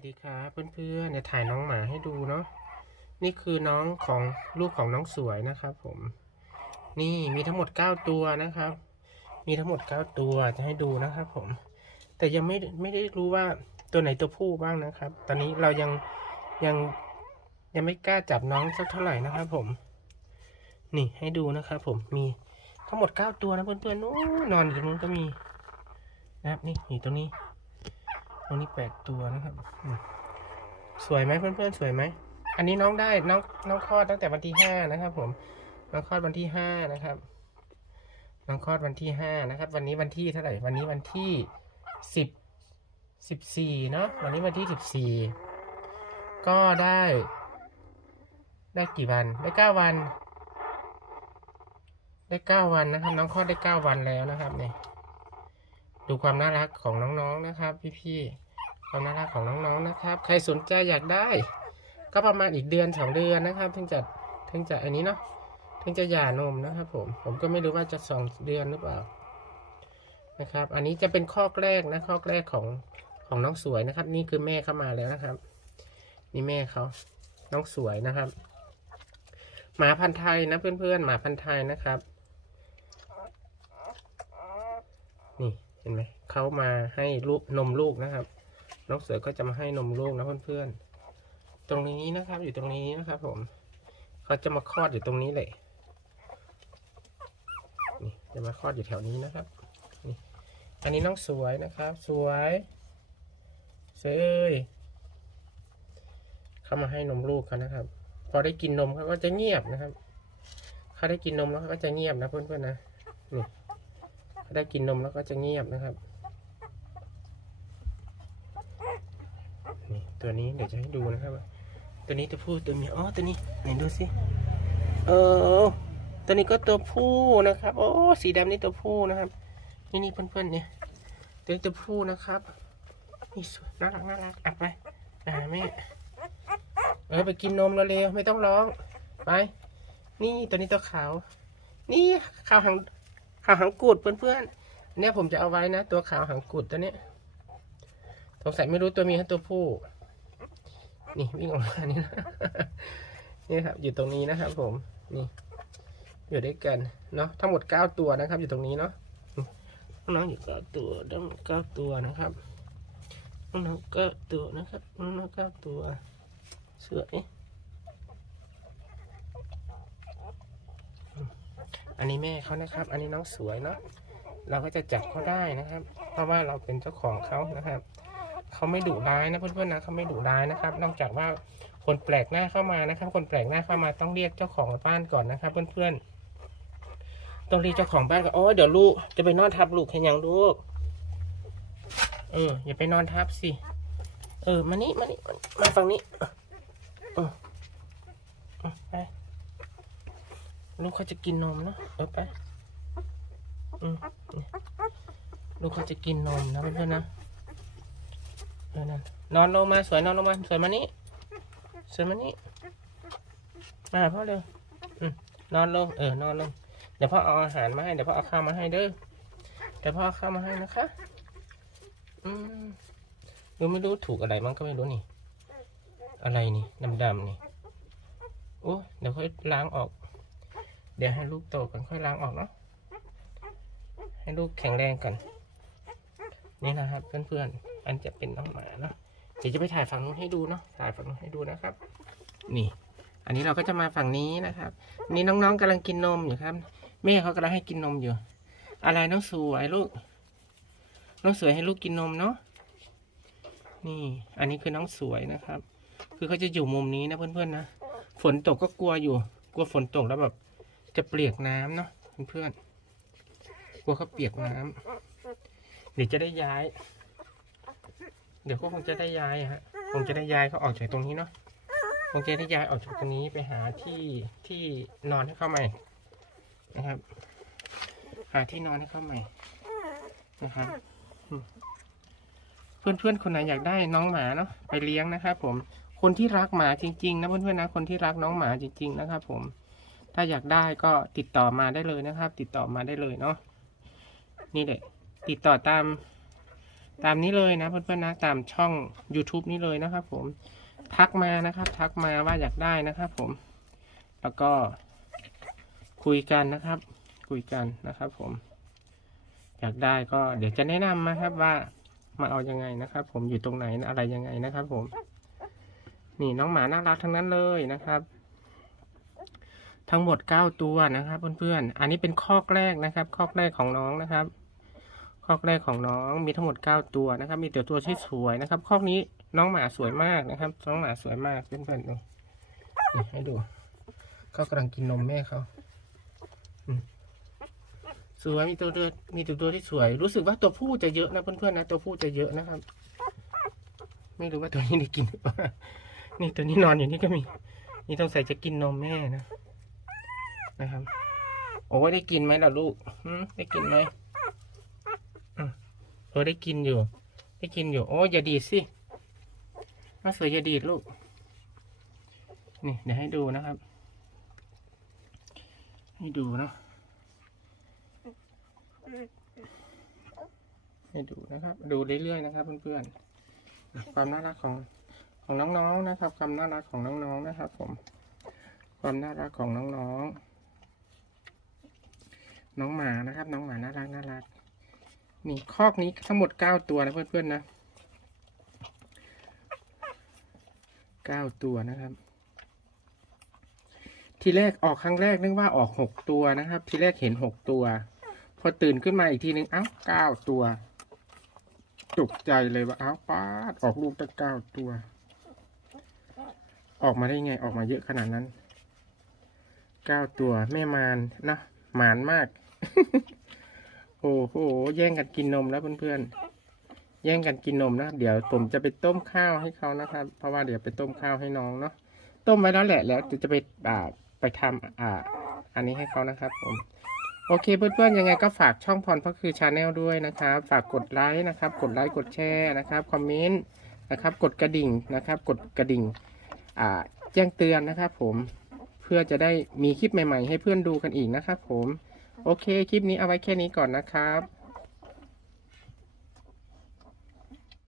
สดีครับเพื่อนๆเนี่ยถ่ายน้องหมาให้ดูเนาะนี่คือน้องของลูกของน้องสวยนะครับ ผม นี่มีทั้งหมดเก้าตัวนะครับ มีทั้งหมดเก้าตัวจะให้ดูนะครับ ผม แต่ยังไม่ไม่ได้รู้ว่าตัวไหนตัวผู้บ้างนะครับ ตอนนี้เรายังยังยังไม่กล้าจับน้องสักเท่าไหร่นะครับ ผม นี่ให้ดูนะครับ ผมมีทั้งหมดเก้าตัวนะเพื่อนๆนู้นนอนอยู่ตรงนู้นก็มีนะครับนี่นี่ตรงนี้ ตรงนี้แปดตัวนะครับ สวยไหมเพื่อนๆสวยไหม อันนี้น้องได้น้องน้องคลอดตั้งแต่วันที่ห้านะครับผม น้องคลอดวันที่ห้านะครับ น้องคลอดวันที่ห้านะครับ วันนี้วันที่เท่าไหร่ วันนี้วันที่สิบสิบสี่เนาะ วันนี้วันที่สิบสี่ ก็ได้ ได้กี่วัน ได้เก้าวัน ได้เก้าวันนะครับ น้องคลอดได้เก้าวันแล้วนะครับเนี่ย ดูความน่ารักของน้องๆนะครับ พี่ๆความน่ารักของน้องๆนะครับ ใครสนใจอยากได้ ก็ประมาณอีกเดือนสองเดือนนะครับถึงจะถึงจะอันนี้เนาะถึงจะหย่านมนะครับ ผมผมก็ไม่รู้ว่าจะสองเดือนหรือเปล่านะครับ อันนี้จะเป็นข้อแรกนะข้อแรกของของน้องสวยนะครับ นี่คือแม่เข้ามาแล้วนะครับ นี่แม่เขาน้องสวยนะครับ หมาพันธุ์ไทยนะเพื่อนๆหมาพันธุ์ไทยนะครับนี่ เห็นไหมเขามาให้ลูกนมลูกนะครับน้องเสือก็จะมาให้นมลูกนะเพื่อนๆ ตรงนี้นะครับ อยู่ตรงนี้นะครับ ผมเขาจะมาคลอดอยู่ตรงนี้เลยนี่จะมาคลอดอยู่แถวนี้นะครับนี่อันนี้น้องสวยนะครับ สวยเอ้ยเขามาให้นมลูกเขานะครับ พอได้กินนมเขาก็จะเงียบนะครับเขาได้กินนมแล้วเขาก็จะเงียบนะเพื่อนๆนะนี่ ได้กินนมแล้วก็จะเงียบนะครับนี่ตัวนี้เดี๋ยวจะให้ดูนะครับ ตัวนี้ตัวผู้ตัวเมียอ๋อตัวนี้ไหนดูสิเออตัวนี้ก็ตัวผู้นะครับ โอ้สีดำนี่ตัวผู้นะครับ นี่นี่เพื่อนๆเนี่ยตัวนี้ตัวผู้นะครับนี่สวยน่ารักน่ารักอะไปไปหาแม่เออไปกินนมเร็วๆไม่ต้องร้องไป นี่ตัวนี้ตัวขาว นี่ขาวหาง ขาวหางกุดเพื่อนๆเนี่ยผมจะเอาไว้นะ ตัวขาวหางกุดตัวเนี้ยสงสัยไม่รู้ตัวมีหรือตัวผู้ นี่วิ่งออกมานี่นะนี่ครับ อยู่ตรงนี้นะครับผม นี่ อยู่ด้วยกันเนาะทั้งหมดเก้าตัวนะครับ อยู่ตรงนี้เนาะน้องอยู่เก้าตัวทั้งหมดเก้าตัวนะครับน้องเก้าตัวนะครับน้องเก้าตัวสวย อันนี้แม่เขานะครับ อันนี้น้องสวยเนาะเราก็จะจับเขาได้นะครับ เพราะว่าเราเป็นเจ้าของเขานะครับเขาไม่ดุร้ายนะเพื่อนๆนะเขาไม่ดุร้ายนะครับ นอกจากว่าคนแปลกหน้าเข้ามานะครับ คนแปลกหน้าเข้ามาต้องเรียกเจ้าของบ้านก่อนนะครับ เพื่อนๆต้องเรียกเจ้าของบ้านก่อนโอ้ยเดี๋ยวลูกจะไปนอนทับลูกแค่ยังลูกเอออย่าไปนอนทับสิเออมานี่มานี่มาฝั่งนี้เออเออไป ลูกเขาจะกินนมเนะเออไปอืมลูกเขาจะกินนมนะเพื่อนๆนะเออนั่นนอนลงมาสวยนอนลงมาสวยมานี่สวยมานี่มาหาพ่อเร็วอืมนอนลงเออนอนลงเดี๋ยวพ่อเอาอาหารมาให้เดี๋ยวพ่อเอาข้าวมาให้เด้อเดี๋ยวพ่อเอาข้าวมาให้นะคะ อืมดูไม่รู้ถูกอะไรมั้งก็ไม่รู้นี่ อะไรนี่ดำๆนี่โอ้เดี๋ยวค่อยล้างออก เดี๋ยวให้ลูกโตก่อนค่อยล้างออกเนาะให้ลูกแข็งแรงก่อน นี่นะครับเพื่อนๆอันจะเป็นน้องหมาเนาะเดี๋ยวจะไปถ่ายฝั่งนู้นให้ดูเนาะถ่ายฝั่งนู้นให้ดูนะครับ นี่ อันนี้เราก็จะมาฝั่งนี้นะครับนี่น้องๆกำลังกินนมอยู่ครับ แม่เขากำลังให้กินนมอยู่ อะไรน้องสวยลูก น้องสวยให้ลูกกินนมเนาะนี่ อันนี้คือน้องสวยนะครับ คือเขาจะอยู่มุมนี้นะเพื่อนๆนะ ฝนตกก็กลัวอยู่ กลัวฝนตกแล้วแบบ จะเปียกน้ำเนาะเพื่อนๆกลัวเขาเปียกน้ำเดี๋ยวจะได้ย้าย เดี๋ยวก็คงจะได้ย้ายฮะคงจะได้ย้ายเขาออกจากตรงนี้เนาะคงจะได้ย้ายออกจากตรงนี้ไปหาที่ที่นอนให้เขาใหม่นะครับ หาที่นอนให้เขาใหม่นะครับอืมเพื่อนคนไหนอยากได้น้องหมาเนาะไปเลี้ยงนะครับผมคนที่รักหมาจริงๆนะเพื่อนๆนะคนที่รักน้องหมาจริง ๆ นะครับผม ถ้าอยากได้ก็ติดต่อมาได้เลยนะครับ ติดต่อมาได้เลยเนาะนี่แหละติดต่อตามตามนี้เลยนะเพื่อนๆนะตามช่อง YouTube นี้เลยนะครับ ผมทักมานะครับ ทักมาว่าอยากได้นะครับผม แล้วก็คุยกันนะครับ คุยกันนะครับ ผม อยากได้ก็เดี๋ยวจะแนะนำนะครับว่ามาเอายังไงนะครับ ผมอยู่ตรงไหนอะไรยังไงนะครับ ผม นี่น้องหมาน่ารักทั้งนั้นเลยนะครับ ทั้งหมดเก้าตัวนะครับเพื่อนๆ อันนี้เป็นคอกแรกนะครับ คอกแรกของน้องนะครับ คอกแรกของน้องมีทั้งหมดเก้าตัวนะครับ มีแต่ตัวที่สวยนะครับ คอกนี้น้องหมาสวยมากนะครับน้องหมาสวยมากเพื่อนๆดูนี่ให้ดูเขากำลังกินนมแม่เขาสวยมีตัวเดียวมีตัวตัวที่สวย รู้สึกว่าตัวผู้จะเยอะนะเพื่อนๆนะตัวผู้จะเยอะนะครับ ไม่รู้ว่าตัวนี้ได้กินหรือเปล่านี่ตัวนี้นอนอยู่นี่ก็มี นี่ต้องใส่จะกินนมแม่นะ นะครับ โอ้ได้กินไหมล่ะลูกได้กินไหมอืมเออได้กินอยู่ ได้กินอยู่ โอ้อย่าดีดสิมาเสวยอย่าดีดลูก นี่เดี๋ยวให้ดูนะครับ ให้ดูเนาะให้ดูนะครับ ดูเรื่อยๆนะครับ เพื่อนๆ ความน่ารักของของน้องๆนะครับ ความน่ารักของน้องๆนะครับ ผม ความน่ารักของน้องๆ น้องหมานะครับ น้องหมาน่ารักน่ารักนี่คอกนี้ทั้งหมดเก้าตัวนะเพื่อนๆนะเก้าตัวนะครับ ทีแรกออกครั้งแรกนึกว่าออกหกตัวนะครับ ทีแรกเห็นหกตัว พอตื่นขึ้นมาอีกทีนึงเอ้าเก้าตัวตกใจเลยว่าเอ้าป้าดออกลูกตั้งเก้าตัว ออกมาได้ไงออกมาเยอะขนาดนั้นเก้าตัวแม่มารนะหมานมาก โอ้โห แย่งกันกินนมแล้วเพื่อนๆ แย่งกันกินนมนะ เดี๋ยวผมจะไปต้มข้าวให้เขานะครับ เพราะว่าเดี๋ยวไปต้มข้าวให้น้องเนาะ ต้มไว้แล้วแหละ แล้วจะไปอ่าไปทำอ่า อันนี้ให้เขานะครับผม โอเคเพื่อนๆ ยังไงก็ฝากช่องพรพักคือชาแนลด้วยนะครับ ฝากกดไลค์นะครับ กดไลค์ กดแชร์นะครับ คอมเมนต์นะครับ กดกระดิ่งนะครับ กดกระดิ่ง อ่า แจ้งเตือนนะครับผม เพื่อจะได้มีคลิปใหม่ ๆ ให้เพื่อนดูกันอีกนะครับผม โอเค คลิปนี้เอาไว้แค่นี้ก่อนนะครับ